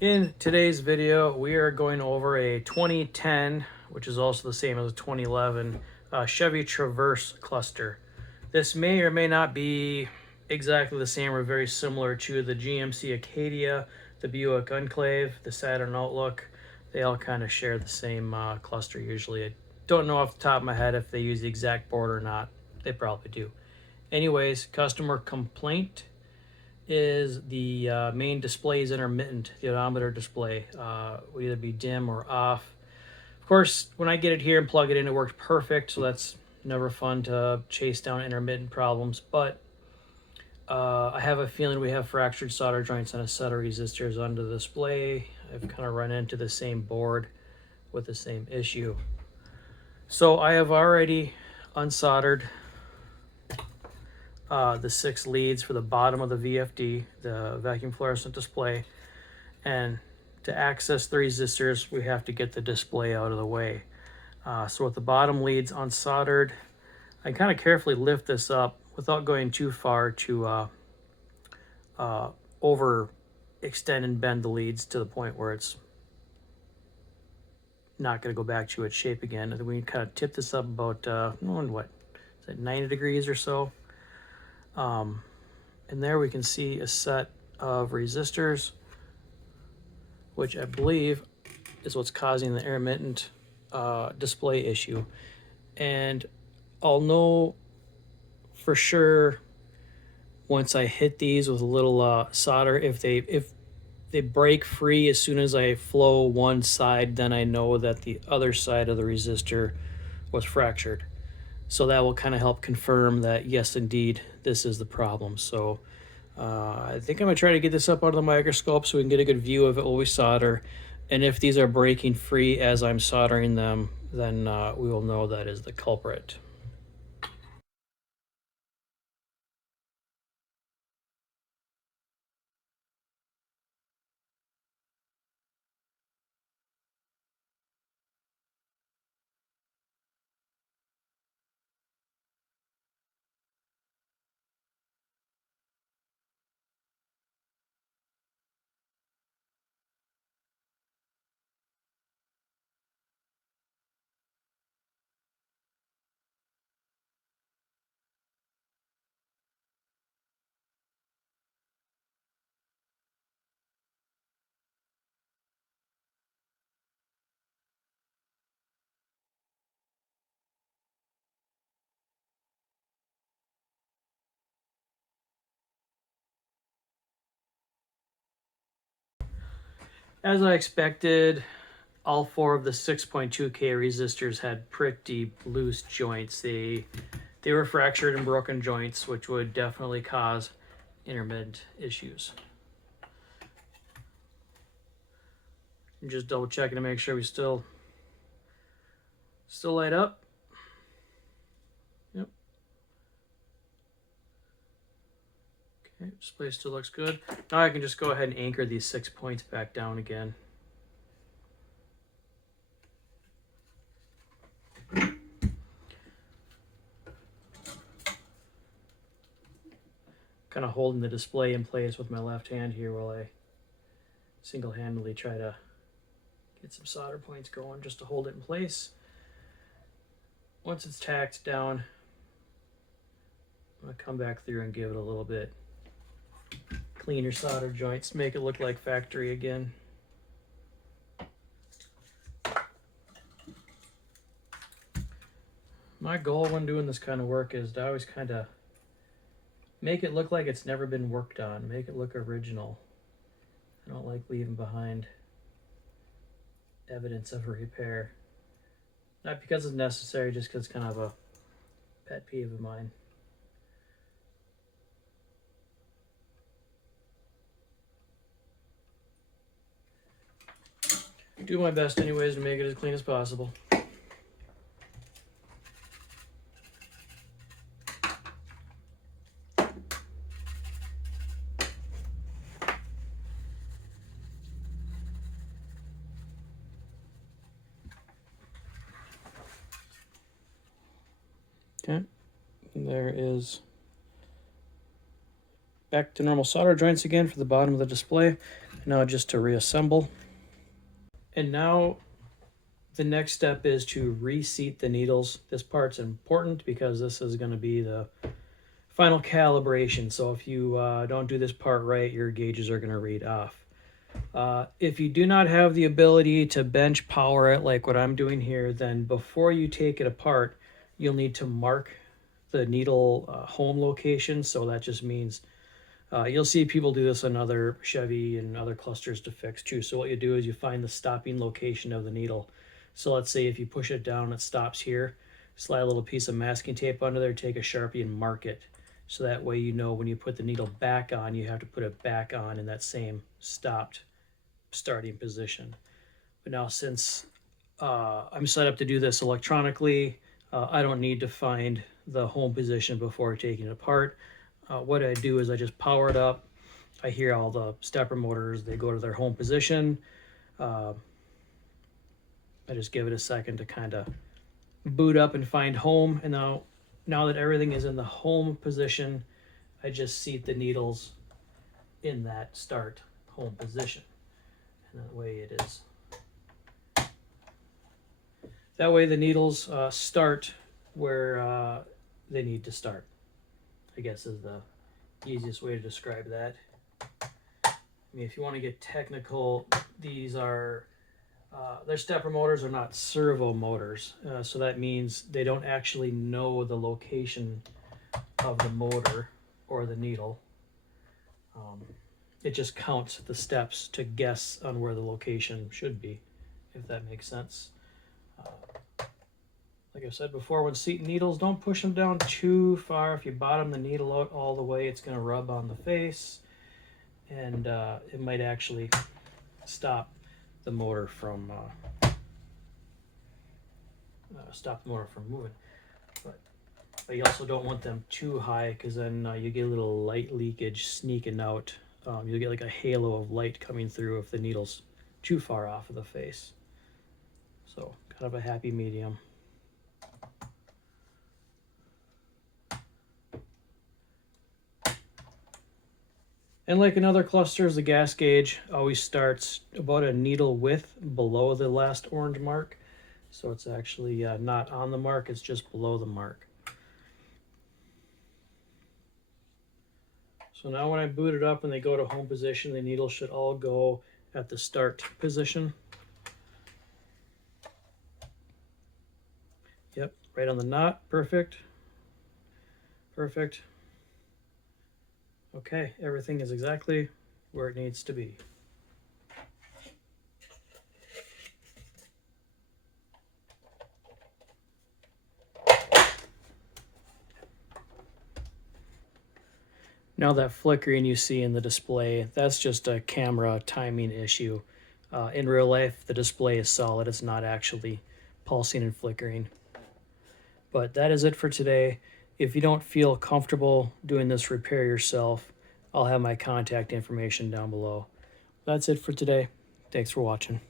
In today's video, we are going over a 2010, which is also the same as a 2011 Chevy Traverse cluster. This may or may not be exactly the same or very similar to the GMC Acadia, the Buick Enclave, the Saturn Outlook. They all kind of share the same cluster usually. I don't know off the top of my head if they use the exact board or not. They probably do. Anyways, customer complaint is the main display is intermittent, the odometer display. Will either be dim or off. Of course, when I get it here and plug it in, it worked perfect, so that's never fun to chase down intermittent problems. But I have a feeling we have fractured solder joints on a set of resistors on the display. I've kind of run into the same board with the same issue. So I have already unsoldered the 6 leads for the bottom of the VFD, the vacuum fluorescent display. And to access the resistors, we have to get the display out of the way. So with the bottom leads unsoldered, I kind of carefully lift this up without going too far to over extend and bend the leads to the point where it's not going to go back to its shape again. And then we kind of tip this up about, what, is it 90 degrees or so? And there we can see a set of resistors, which I believe is what's causing the intermittent display issue. And I'll know for sure once I hit these with a little solder. If they break free as soon as I flow one side, then I know that the other side of the resistor was fractured. So that will kind of help confirm that, yes, indeed, this is the problem. So I think I'm going to try to get this up under the microscope so we can get a good view of it while we solder. And if these are breaking free as I'm soldering them, then we will know that is the culprit. As I expected, all 4 of the 6.2K resistors had pretty loose joints. They were fractured and broken joints, which would definitely cause intermittent issues. I'm just double checking to make sure we still light up. Yep. Okay, display still looks good. Now I can just go ahead and anchor these 6 points back down again. Kind of holding the display in place with my left hand here while I single-handedly try to get some solder points going just to hold it in place. Once it's tacked down, I'm going to come back through and give it a little bit cleaner solder joints to make it look like factory again. My goal when doing this kind of work is to always kind of make it look like it's never been worked on, make it look original. I don't like leaving behind evidence of a repair. Not because it's necessary, just because it's kind of a pet peeve of mine. Do my best anyways to make it as clean as possible. Okay, and there is Back to normal solder joints again for the bottom of the display. Now just to reassemble. And now the next step is to reseat the needles. This part's important because this is going to be the final calibration. So if you don't do this part right, your gauges are going to read off. If you do not have the ability to bench power it like what I'm doing here, then before you take it apart, you'll need to mark the needle home location. So that just means you'll see people do this on other Chevy and other clusters to fix too. So what you do is you find the stopping location of the needle. So let's say if you push it down, it stops here. Slide a little piece of masking tape under there, take a Sharpie and mark it. So that way you know when you put the needle back on, you have to put it back on in that same stopped starting position. But now since I'm set up to do this electronically, I don't need to find the home position before taking it apart. What I do is I just power it up. I hear all the stepper motors, they go to their home position. I just give it a second to kind of boot up and find home. And now that everything is in the home position, I just seat the needles in that start home position. And that way it is. That way the needles start where they need to start, I guess is the easiest way to describe that. I mean, if you want to get technical, these are, their stepper motors are not servo motors. So that means they don't actually know the location of the motor or the needle. It just counts the steps to guess on where the location should be, if that makes sense. Like I said before, when seating needles, don't push them down too far. If you bottom the needle out all the way, it's going to rub on the face, and it might actually stop the motor from moving. But you also don't want them too high, because then you get a little light leakage sneaking out. You'll get like a halo of light coming through if the needle's too far off of the face. So kind of a happy medium. And like in other clusters, the gas gauge always starts about a needle width below the last orange mark. So it's actually not on the mark, it's just below the mark. So now when I boot it up and they go to home position, the needle should all go at the start position. Yep, right on the knot, perfect. Perfect. Okay, everything is exactly where it needs to be. Now that flickering you see in the display, that's just a camera timing issue. In real life, the display is solid. It's not actually pulsing and flickering. But that is it for today. If you don't feel comfortable doing this repair yourself, I'll have my contact information down below. That's it for today. Thanks for watching.